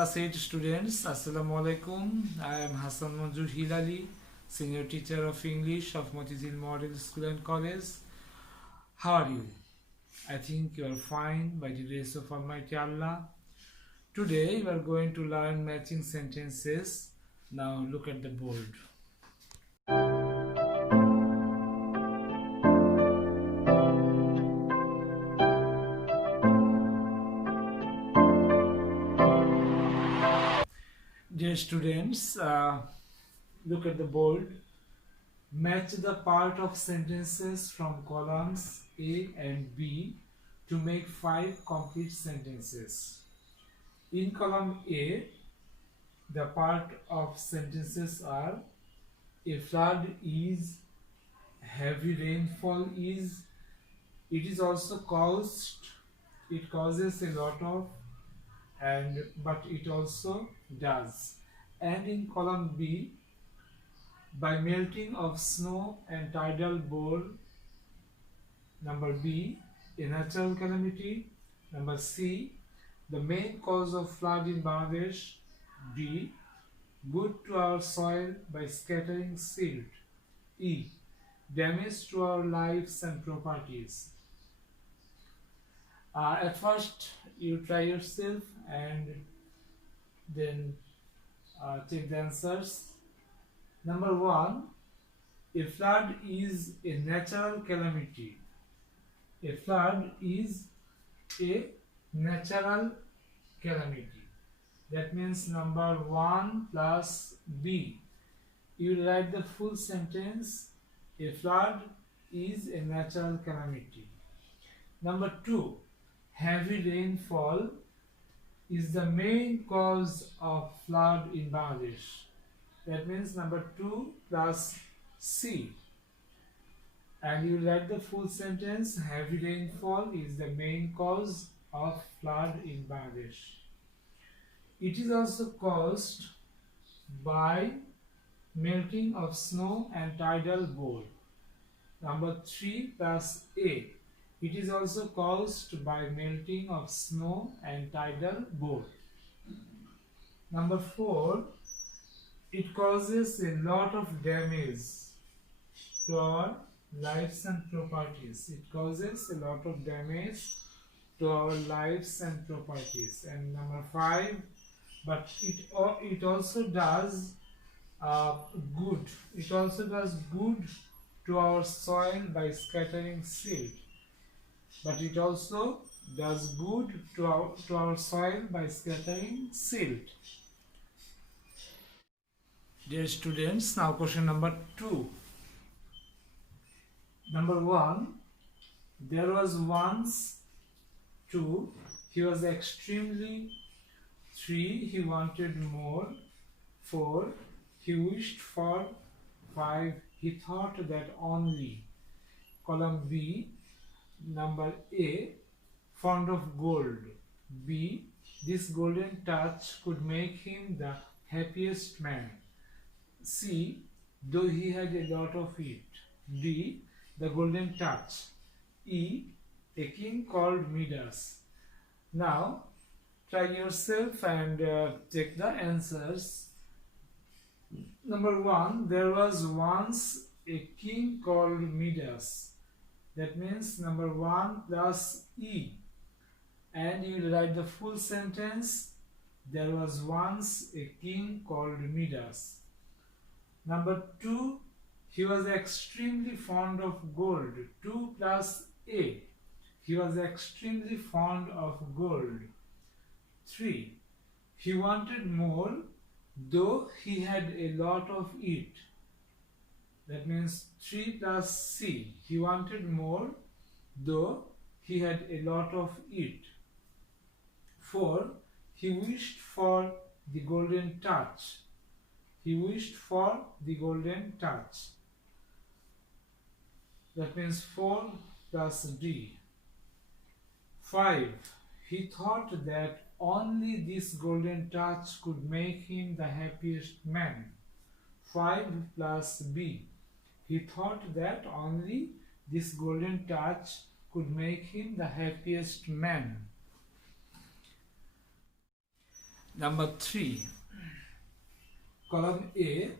Class 8 students, Assalamu alaikum. I am Hassan Manjur Hilali, Senior Teacher of English of Motizil Model School and College. How are you? I think you are fine by the grace of Almighty Allah. Today we are going to learn matching sentences. Now look at the board. Dear students, look at the board. Match the part of sentences from columns A and B to make 5 complete sentences. In column A, the part of sentences are: a flood is, heavy rainfall is, it is also caused, it causes a lot of, but it also does. And in column B, by melting of snow and tidal bore. Number B, a natural calamity. Number C, the main cause of flood in Bangladesh. D, good to our soil by scattering silt. E, damage to our lives and properties. At first, you try yourself and then check the answers. Number 1, a flood is a natural calamity. A flood is a natural calamity. That means number 1 plus B. You write the full sentence. A flood is a natural calamity. Number 2, heavy rainfall is the main cause of flood in Bangladesh. That means number 2 plus C. And you write the full sentence. Heavy rainfall is the main cause of flood in Bangladesh. It is also caused by melting of snow and tidal bore. Number 3 plus A. It is also caused by melting of snow and tidal bore. Number 4. It causes a lot of damage to our lives and properties. It causes a lot of damage to our lives and properties. And number 5, but it also does good. It also does good to our soil by scattering silt. But it also does good to our soil by scattering silt. Dear students, now question number 2. Number 1, there was once. 2, he was extremely. 3, he wanted more. 4, he wished for. 5, he thought that only. Column B, number A, fond of gold. B, this golden touch could make him the happiest man. C, though he had a lot of it. D, the golden touch. E, a king called Midas. Now, try yourself and check the answers. Number 1, there was once a king called Midas. That means number 1 plus E. And you will write the full sentence. There was once a king called Midas. Number 2, he was extremely fond of gold. 2 plus A. He was extremely fond of gold. 3, he wanted more, though he had a lot of it. That means 3 plus C. He wanted more, though he had a lot of it. 4, he wished for the golden touch. He wished for the golden touch. That means 4 plus D. 5, he thought that only this golden touch could make him the happiest man. 5 plus B. He thought that only this golden touch could make him the happiest man. Number 3, column A.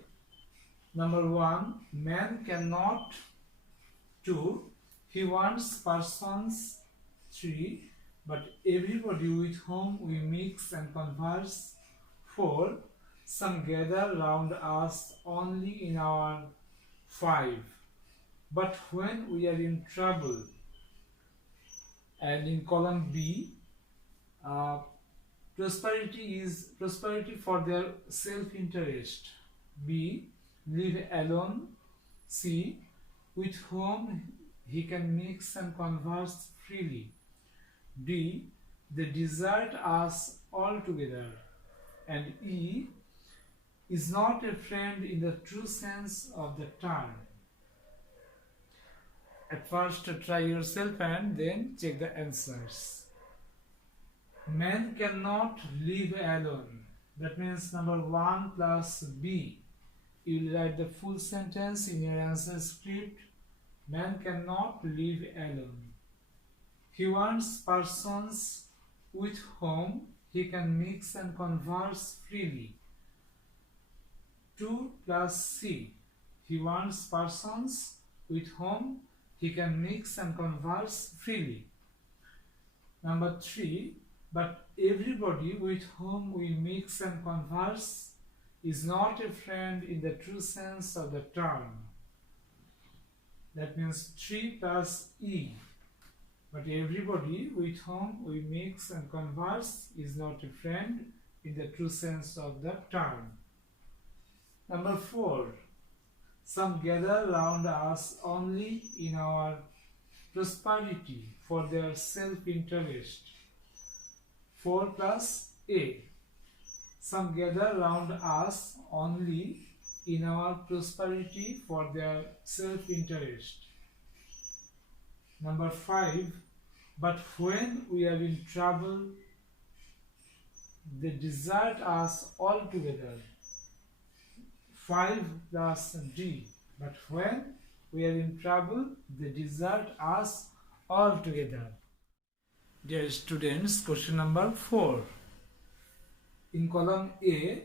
Number 1, man cannot. 2, he wants persons. 3, but everybody with whom we mix and converse. 4, some gather round us only in our. 5, but when we are in trouble. And in column B, prosperity is prosperity for their self-interest. B, live alone. C, with whom he can mix and converse freely. D, they desert us altogether. And E, is not a friend in the true sense of the term. At first try yourself and then check the answers. Man cannot live alone. That means number 1 plus B. You will write the full sentence in your answer script. Man cannot live alone. He wants persons with whom he can mix and converse freely. 2 plus C. He wants persons with whom he can mix and converse freely. Number 3, but everybody with whom we mix and converse is not a friend in the true sense of the term. That means 3 plus E. But everybody with whom we mix and converse is not a friend in the true sense of the term. Number 4, some gather round us only in our prosperity for their self-interest. 4 plus A, some gather round us only in our prosperity for their self-interest. Number 5, but when we are in trouble, they desert us altogether. 5 plus D, but when we are in trouble, they desert us altogether. Dear students, question number 4. In column A,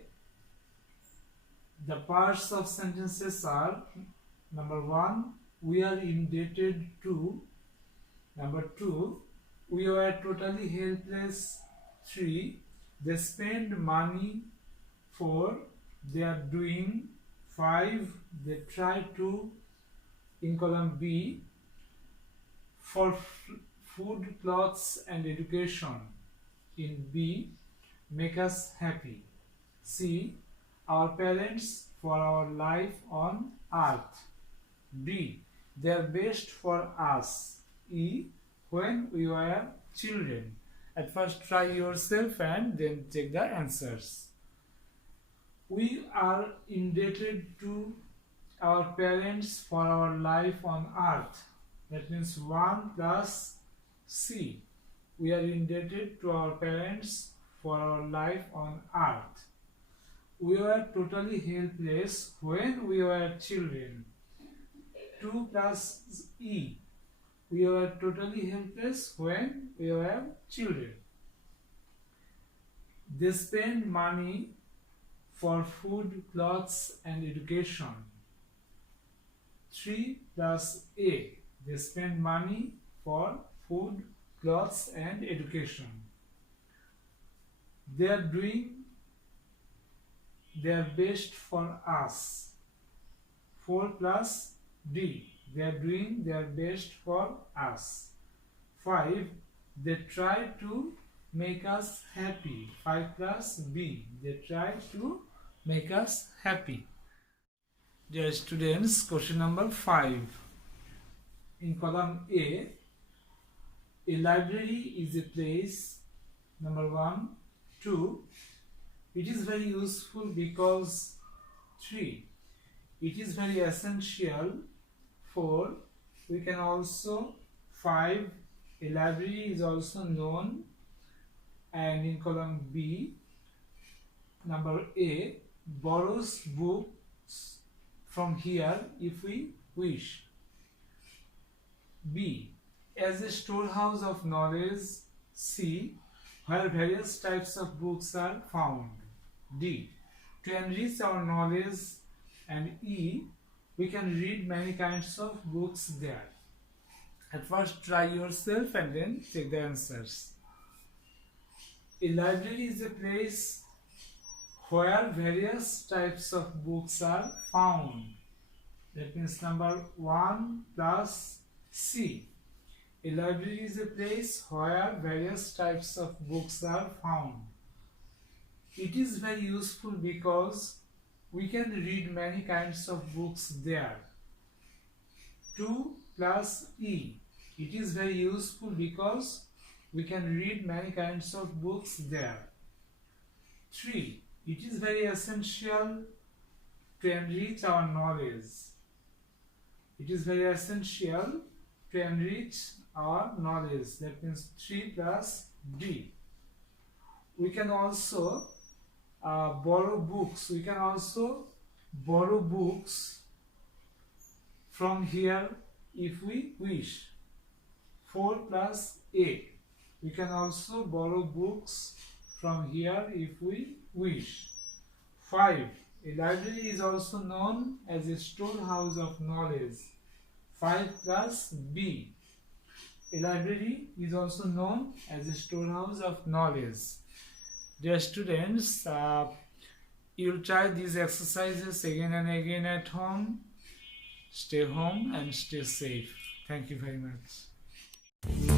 the parts of sentences are: number 1, we are indebted to. Number 2, we were totally helpless. 3, they spend money. 4, they are doing. 5, they try to. In column B, for food, clothes and education. In B, make us happy. C, our parents for our life on earth. D, they are best for us. E, when we were children. At first try yourself and then check the answers. We are indebted to our parents for our life on earth. That means 1 plus C. We are indebted to our parents for our life on earth. We were totally helpless when we were children. 2 plus E. We were totally helpless when we were children. They spend money for food, clothes and education. 3 plus A. They spend money for food, clothes and education. They are doing their best for us. 4 plus D. They are doing their best for us. 5, they try to make us happy. 5 plus B. They try to make us happy. Dear students, question number 5. In column A, a library is a place. Number 1. 2. It is very useful because. 3. It is very essential. 4. We can also. 5. A library is also known. And in column B, number A, borrows books from here if we wish. B, as a storehouse of knowledge. C, where various types of books are found. D. To enrich our knowledge. And E. We can read many kinds of books there. At first try yourself and then check the answers. A library is a place where various types of books are found. That means number 1 plus C. A library is a place where various types of books are found. It is very useful because we can read many kinds of books there. 2 plus E. It is very useful because we can read many kinds of books there. 3. It is very essential to enrich our knowledge. It is very essential to enrich our knowledge. That means 3 plus D. We can also borrow books. We can also borrow books from here if we wish. 4 plus A. We can also borrow books from here if we wish. 5. A library is also known as a storehouse of knowledge. 5 plus B. A library is also known as a storehouse of knowledge. Dear students, you'll try these exercises again and again at home. Stay home and stay safe. Thank you very much.